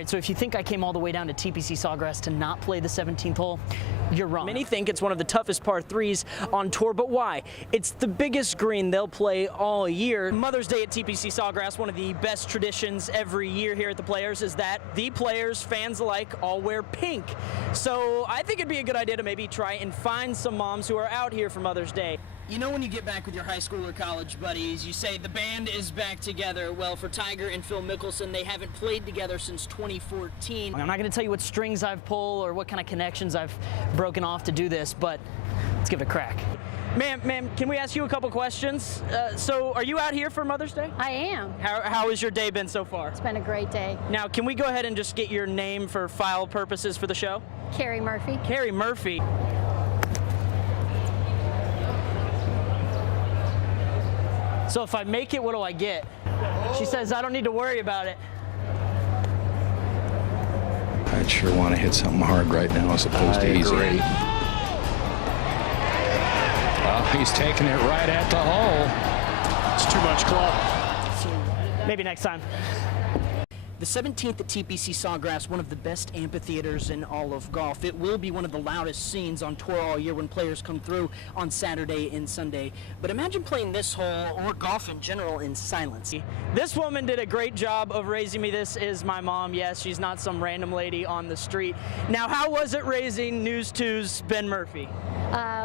right, so if you think I came all the way down to TPC Sawgrass to not play the 17th hole, you're wrong. Many think it's one of the toughest par 3s on tour, but why? It's the biggest green they'll play all year. Mother's Day at TPC Sawgrass, one of the best traditions every year here at the Players is that the players, fans alike, all wear pink. So I think it'd be a good idea to maybe try and find some moms who are out here for Mother's Day. You know when you get back with your high school or college buddies, you say the band is back together. Well, for Tiger and Phil Mickelson, they haven't played together since 2014. I'm not going to tell you what strings I've pulled or what kind of connections I've broken off to do this, but let's give it a crack. Ma'am, can we ask you a couple questions? So are you out here for Mother's Day? I am. How has your day been so far? It's been a great day. Now, can we go ahead and just get your name for file purposes for the show? Carrie Murphy. Carrie Murphy. So if I make it, what do I get? She says I don't need to worry about it. I'd sure want to hit something hard right now as opposed to easy. Well, he's taking it right at the hole. It's too much club. Maybe next time. The 17th at TPC Sawgrass, one of the best amphitheaters in all of golf. It will be one of the loudest scenes on tour all year when players come through on Saturday and Sunday. But imagine playing this hole, or golf in general, in silence. This woman did a great job of raising me. This is my mom. Yes, she's not some random lady on the street. Now, how was it raising News 2's Ben Murphy?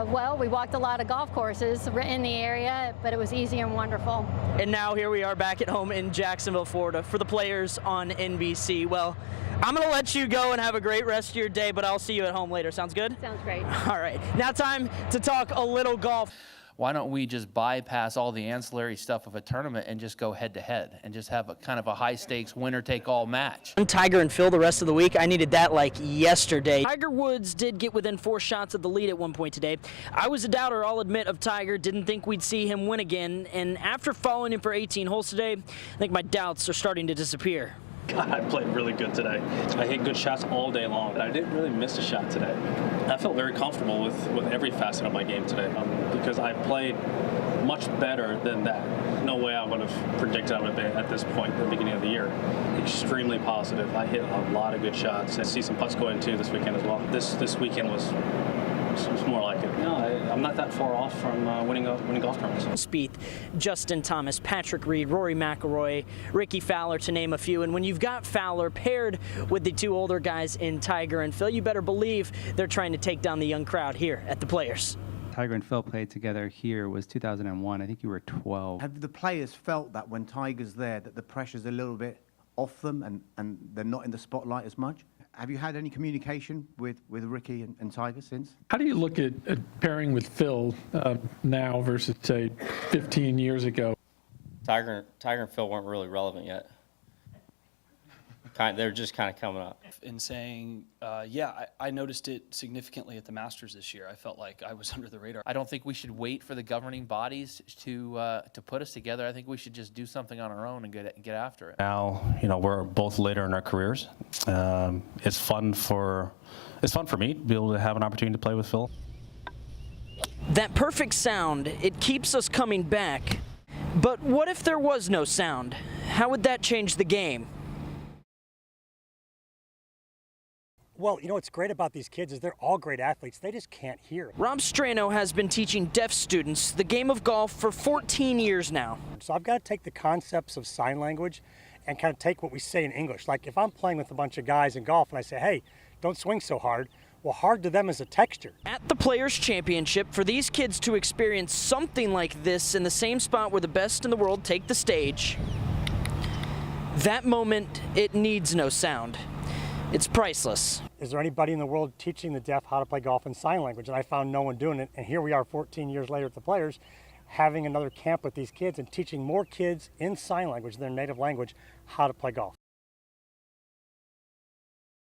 Well, we walked a lot of golf courses in the area, but it was easy and wonderful. And now here we are back at home in Jacksonville, Florida for the Players on NBC. Well, I'm going to let you go and have a great rest of your day, but I'll see you at home later. Sounds good? Sounds great. All right. Now time to talk a little golf. Why don't we just bypass all the ancillary stuff of a tournament and just go head-to-head and just have a kind of a high-stakes winner-take-all match? Tiger and Phil the rest of the week. I needed that like yesterday. Tiger Woods did get within 4 shots of the lead at one point today. I was a doubter, I'll admit, of Tiger. Didn't think we'd see him win again. And after following him for 18 holes today, I think my doubts are starting to disappear. God, I played really good today. I hit good shots all day long, but I didn't really miss a shot today. I felt very comfortable with every facet of my game today because I played much better than that. No way I would have predicted I would be at this point at the beginning of the year. Extremely positive. I hit a lot of good shots. I see some putts going too this weekend as well. This weekend was more like it. No, I'm not that far off from winning golf tournaments. Spieth, Justin Thomas, Patrick Reed, Rory McIlroy, Ricky Fowler, to name a few. And when you've got Fowler paired with the 2 older guys in Tiger and Phil, you better believe they're trying to take down the young crowd here at the Players. Tiger and Phil played together here was 2001. I think you were 12. Have the players felt that when Tiger's there, that the pressure's a little bit off them and they're not in the spotlight as much? Have you had any communication with Ricky and Tiger since? How do you look at pairing with Phil now versus, say, 15 years ago? Tiger and Phil weren't really relevant yet. They're just kind of coming up. In saying, yeah, I noticed it significantly at the Masters this year. I felt like I was under the radar. I don't think we should wait for the governing bodies to put us together. I think we should just do something on our own and get after it. Now, you know, we're both later in our careers. It's fun for me to be able to have an opportunity to play with Phil. That perfect sound, it keeps us coming back. But what if there was no sound? How would that change the game? Well, you know what's great about these kids is they're all great athletes. They just can't hear. Rob Strano has been teaching deaf students the game of golf for 14 years now. So I've got to take the concepts of sign language and kind of take what we say in English. Like if I'm playing with a bunch of guys in golf and I say, hey, don't swing so hard, well, hard to them is a texture. At the Players Championship, for these kids to experience something like this in the same spot where the best in the world take the stage, that moment, it needs no sound. It's priceless. Is there anybody in the world teaching the deaf how to play golf in sign language? And I found no one doing it. And here we are 14 years later at the Players, having another camp with these kids and teaching more kids in sign language, their native language, how to play golf.